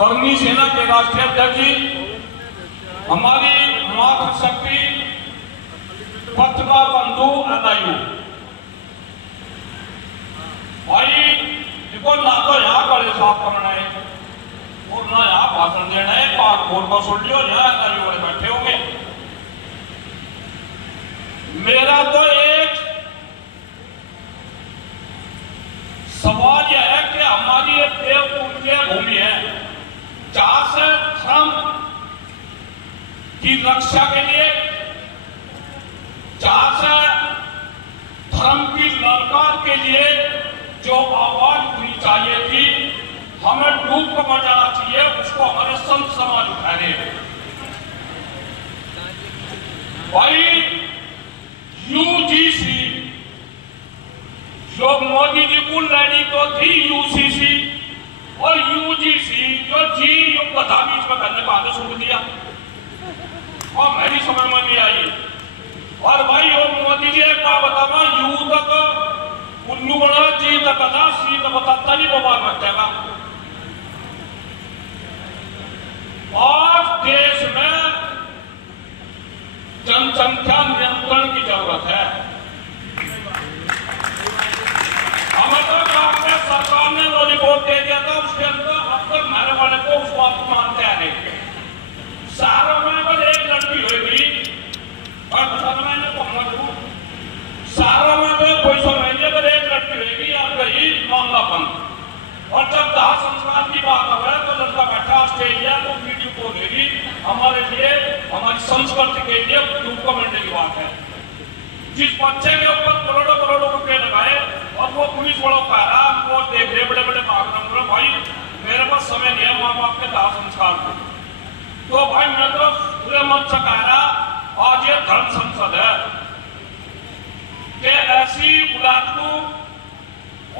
करनी सेना के राष्ट्रीय अध्यक्ष जी, हमारी मातृशक्ति पत्रकार बंधु अदायु भाई, देखो ना तो यहाँ गले साफ करना है और ना यहाँ भाषण देना है। पाक बोल को सुन लियो, यहाँ अदायु वाले बैठे होंगे। मेरा तो एक सवाल यह है कि हमारी ये देवपूज्य भूमि है, जहां से धर्म की रक्षा के लिए, जहां से धर्म की ललकार के लिए जो आवाज उठनी चाहिए थी, हमें डूब को बजाना चाहिए, उसको हमारे संत समाज उठा रहे हैं। भाई यूजीसी जो मोदी जी को लड़ी तो थी यूसीसी, और यूजीसी जो जी युग था बीच में करने का आदेश उठ दिया और मेरी समझ में नहीं आई। और भाई वो मोदी जी एक बात बतावा, यू तक उल्लू बना जी तक था, सी तक बताता नहीं बवाल मच जाएगा। आज देश में जनसंख्या नियंत्रण की जरूरत है। हमें तो कांग्रेस सरकार ने जो रिपोर्ट दे दिया था उसके अंदर अब तक हमारे वाले को उस बात को मानते आ रहे। शहरों में अगर एक लड़की होगी और बताना मैंने कहूँगा जरूर, शहरों में तो कोई समझ अगर एक लड़की होगी आप गई मामला बंद। और जब दाह संस्कार की बात हो रहा है तो लड़का बैठा ऑस्ट्रेलिया तो वीडियो कॉल होगी, हमारे लिए हमारी संस्कृति के लिए दुख को मिलने की बात है। जिस बच्चे के ऊपर करोड़ों करोड़ों रुपए लगाए और वो पुलिस वालों का रहा, वो देख रहे बड़े बड़े भाग भाई मेरे पास समय नहीं है माँ बाप के दाह संस्कार को। तो भाई मैं तो पूरे मन से कह रहा, आज ये धर्म संसद है कि ऐसी उलाटू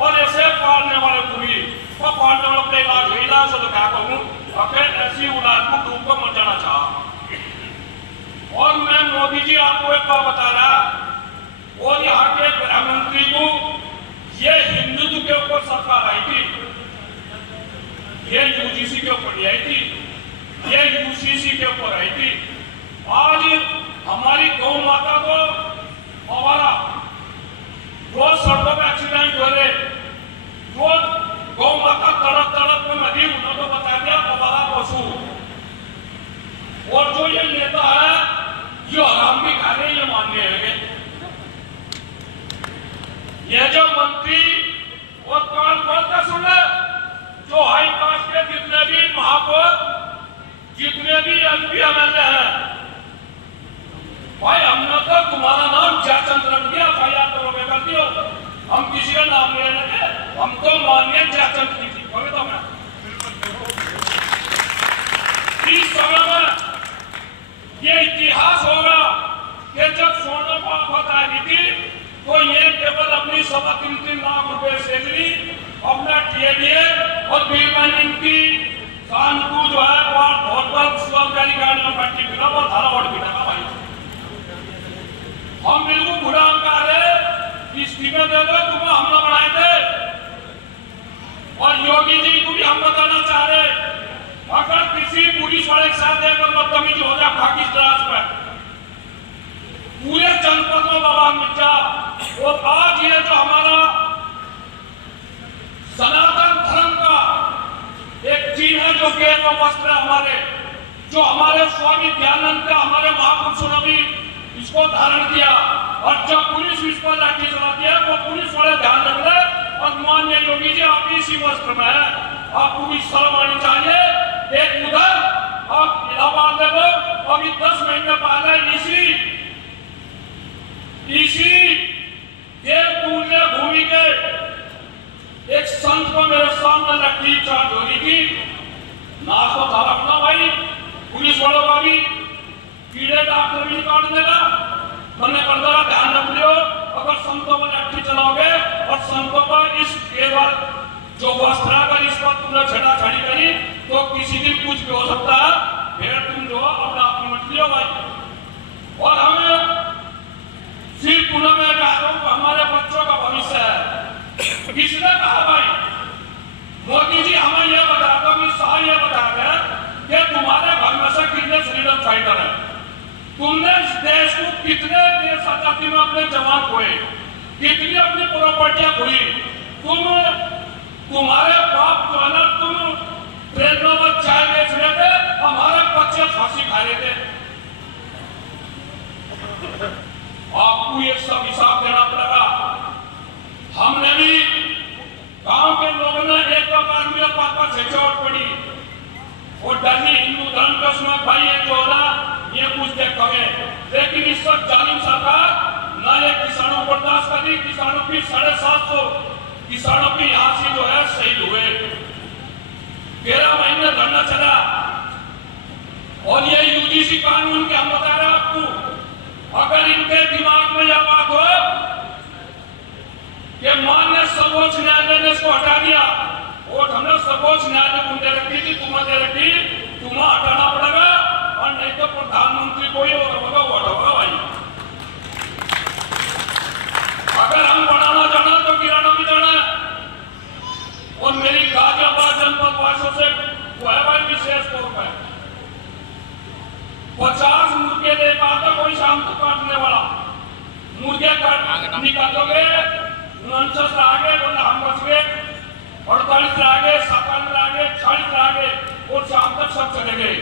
और ऐसे पालने वाले पूरी को पालने वालों के इलाज तो क्या कहूँ, अगर ऐसी उलाटू डूब को मर जाना चाह। और मैं मोदी जी आपको एक बात बता रहा, और यहाँ के गृह मंत्री को ये हिंदुत्व के ऊपर सरकार आई थी, ये यूजीसी के ऊपर आई थी, ये यूसीसी के ऊपर आई थी। आज हमारी गौ माता को हमारा रोज सड़कों पर एक्सीडेंट हो रहे, रोज गौ माता तड़प तड़प में नदी उन्होंने बता दिया हमारा पशु। और जो ये नेता है जो हराम भी खा रहे, ये मानने लगे। ये जो मंत्री और कान खोल कर सुन ले, जो हाई कास्ट के जितने भी महापौर, जितने भी एमपी एमएलए हैं, भाई हमने तो तुम्हारा नाम जयचंद्र रख दिया, FIR करोगे कर दियो, हम किसी का नाम ले लगे, हम तो मानिए जयचंद्र जी बोले तो मैं इस समय में ये इतिहास होगा कि जब सोनम आफत आई थी तो ये केवल अपनी 3.25 लाख रुपए सैलरी अपना TDA और बीरबल इनकी शान को जो है वो बहुत सरकारी गाड़ी में बैठी बिना वो धारा वोट बिना भाई हम बिल्कुल बुरा कर रहे, इस्तीफे दे दो, तुम्हें हमला बनाए थे। और योगी जी को भी हम बताना चाह रहे, अगर किसी पुलिस वाले के साथ अगर बदतमीजी हो जाए खाकी ड्रेस पर, पूरे जनपद में बवाल मच जा। और आज ये जो हमारा सनातन धर्म का एक चिन्ह है, जो केवल वस्त्र हमारे, जो हमारे स्वामी दयानंद का, हमारे महापुरुषों ने भी इसको धारण किया, और जब पुलिस इस पर लाठी चलाती है वो पुलिस वाले ध्यान रख रहे। और माननीय योगी जी आप इसी वस्त्र में है, आपको भी शर्म आनी चाहिए। एक उधर आप इलाहाबाद में अभी 10 महीने पहले इसी देवपूज्य भूमि के एक संत को मेरे सामने लाठी चार्ज हो रही थी, नाक को था रखना भाई, पुलिस वालों का भी कीड़े डॉक्टर भी काट देगा, करने पर जरा ध्यान रख लियो। अगर संतों पर लाठी चलाओगे और संतों पर इस केवल जो वस्त्र अगर इस पर तुमने छेड़ाछाड़ी करी तो किसी दिन कुछ भी हो सकता है, फिर तुम जो अपना आप मत लियो भाई। और हमें सिर्फ पुनः में कह रहा हूं हमारे बच्चों का भविष्य है। किसने कहा भाई? मोदी जी हमें यह बता दो, अमित शाह यह बता जेनोसाइडर है। तुमने इस देश को कितने देश आजादी में अपने जवान खोए, कितनी अपनी प्रॉपर्टियां खोई। तुम्हारे बाप जो है ना, तुम ट्रेनों में चाय बेच रहे थे, हमारे बच्चे फांसी खा रहे थे। आपको ये सब हिसाब देना पड़ेगा। हमने भी गांव के लोगों ने एक तो आदमी पापा से चोट पड़ी और डरनी हिंदू धर्म का उसमें भाई ये जो ना ये कुछ देख कहे, लेकिन इस सब जालिम सरकार ना ये किसानों को बर्दाश्त करी। किसानों की 750 किसानों की यहाँ से जो है शहीद हुए, 13 महीने धरना चला। और ये यूजीसी कानून के हम बता रहे हैं आपको, अगर इनके दिमाग में यह बात हो कि मान्य सर्वोच्च न्यायालय ने इसको हटा दिया, और हमने सर्वोच्च न्यायालय को दे रखी थी, तुम्हें दे रखी, तुम्हें हटाना पड़ेगा, और नहीं तो प्रधानमंत्री कोई और होगा वो हटाओगा भाई। अगर हम बढ़ाना जाना तो गिराना भी जाना है। और मेरी गाजियाबाद जनपद वासियों से भाई विशेष तौर पर 50 मुर्गे दे पाता कोई शाम को काटने वाला मुर्गे काट निकालोगे, 49 आगे बोला हम बच गए, 48 आगे, 57 आगे, 40 आगे, और शाम तक सब चले गए।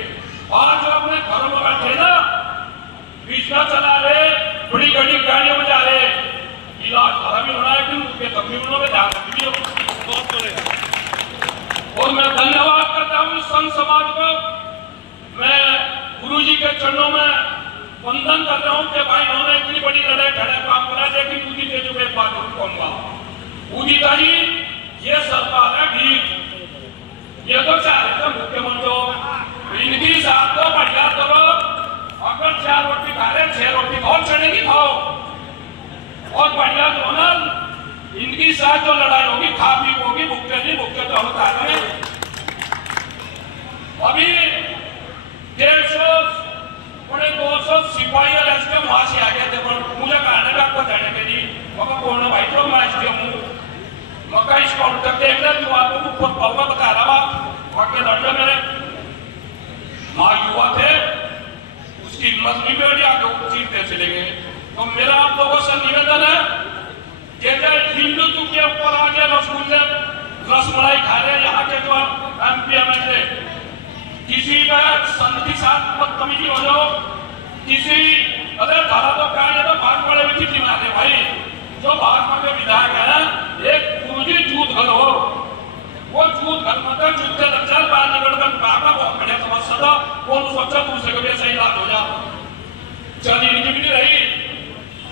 आज जो अपने घरों में बैठे ना, बिजला चला रहे, बड़ी बड़ी गाड़ियों में जा रहे, इलाज खराब भी होना है कि उनके तकलीफों में ध्यान रखनी हो। और मैं धन्यवाद करता हूँ संत समाज को, मैं गुरुजी के चरणों में वंदन कर रहा हूँ कि भाई इन्होंने इतनी बड़ी लड़ाई झड़े काम करा। लेकिन उदित के जो एक बात जरूर कहूंगा, उदित जी ये सरकार है ठीक, ये तो चाह रहे थे मुख्यमंत्री इनकी साथ तो बढ़िया करो। अगर 4 रोटी खा रहे 6 रोटी खाओ, चढ़ेगी खाओ, और बढ़िया जो ना इनकी साथ जो लड़ाई होगी खा पी होगी, भुगते नहीं भुगते तो होता है। अभी 150 बड़े 200 सिपाही और एसडीएम वहां से आ गए थे, पर मुझे कहने का आपको जाने के लिए मगर कौन भाई तो मैं एसडीएम हूँ, मगर इसको तक देख रहे जो आपको ऊपर पाऊंगा बता रहा वाक्य लड़के मेरे माँ युवा थे, उसकी मजबूरी में बढ़िया चीजते चले गए। तो मेरा आप लोगों से निवेदन है, जैसे हिंदुत्व के ऊपर आगे रसगुल्ले रसमलाई खा रहे यहाँ के जो MP MLA, किसी का संघ के साथ बदतमीजी हो जाओ, किसी अरे धारा तो क्या है तो भाजपा वाले भी कितनी मारे भाई, जो भाजपा के विधायक है एक गुरुजी जूत घर हो, वो जूत घर मतलब जूते लग जाए बाहर निकलकर बाबा बहुत बढ़िया समस्या था, कौन सोचा दूसरे को भी ऐसा इलाज हो जा। चल इनकी भी नहीं रही,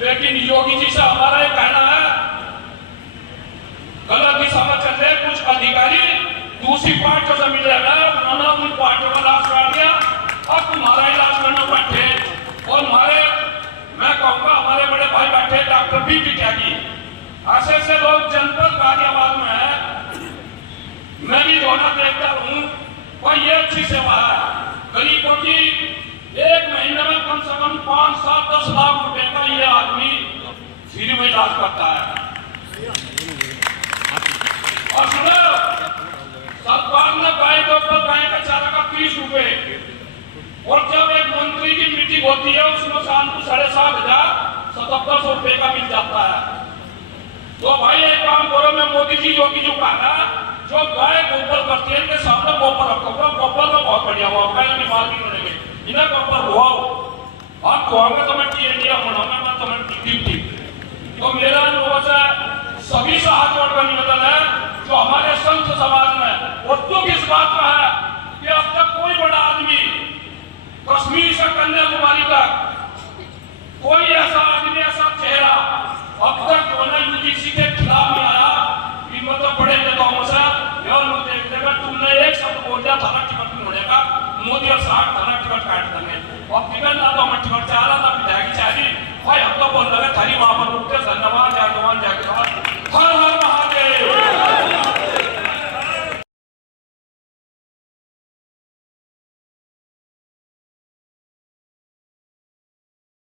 लेकिन योगी जी से हमारा ये कहना है गलत दिशा में चल रहे कुछ अधिकारी, दूसरी पार्टियों से मिल रहे हैं, उन्होंने उन पार्टियों का इलाज करा दिया, अब तुम्हारा इलाज करना बैठे। और हमारे मैं कहूँगा हमारे बड़े भाई बैठे डॉक्टर भी त्यागी, ऐसे लोग जनपद गाजियाबाद में है, मैं भी दोनों देखता हूँ, भाई ये अच्छी सेवा है। गरीबों की एक महीने में कम से कम 5, 7, 10 लाख रुपए का ये आदमी फ्री में इलाज करता है। और सुनो, सरकार ने गाय के ऊपर गाय का चारा का 30 रुपए, और जब एक मंत्री की मीटिंग होती है उसमें शाम को 7,500 7700 रुपए का मिल जाता है। तो भाई एक काम करो, मैं मोदी जी योगी जो कहा जो गाय गोबर करते हैं इनके सामने गोबर रखोगा, गोबर में बहुत बढ़िया हुआ गाय बीमार नहीं होने इन्हें गोबर हुआ आप खुआओगे तो मैं इंडिया बनाऊंगा, मैं तो मैं ठीक। तो मेरा लोगों से सभी से हाथ जोड़कर निवेदन है जो हमारे संत समाज में, और दुख इस बात का है कि अब तक कोई बड़ा आदमी कश्मीर से कन्याकुमारी तक कोई ऐसा आदमी ऐसा चेहरा अब तक यूजीसी के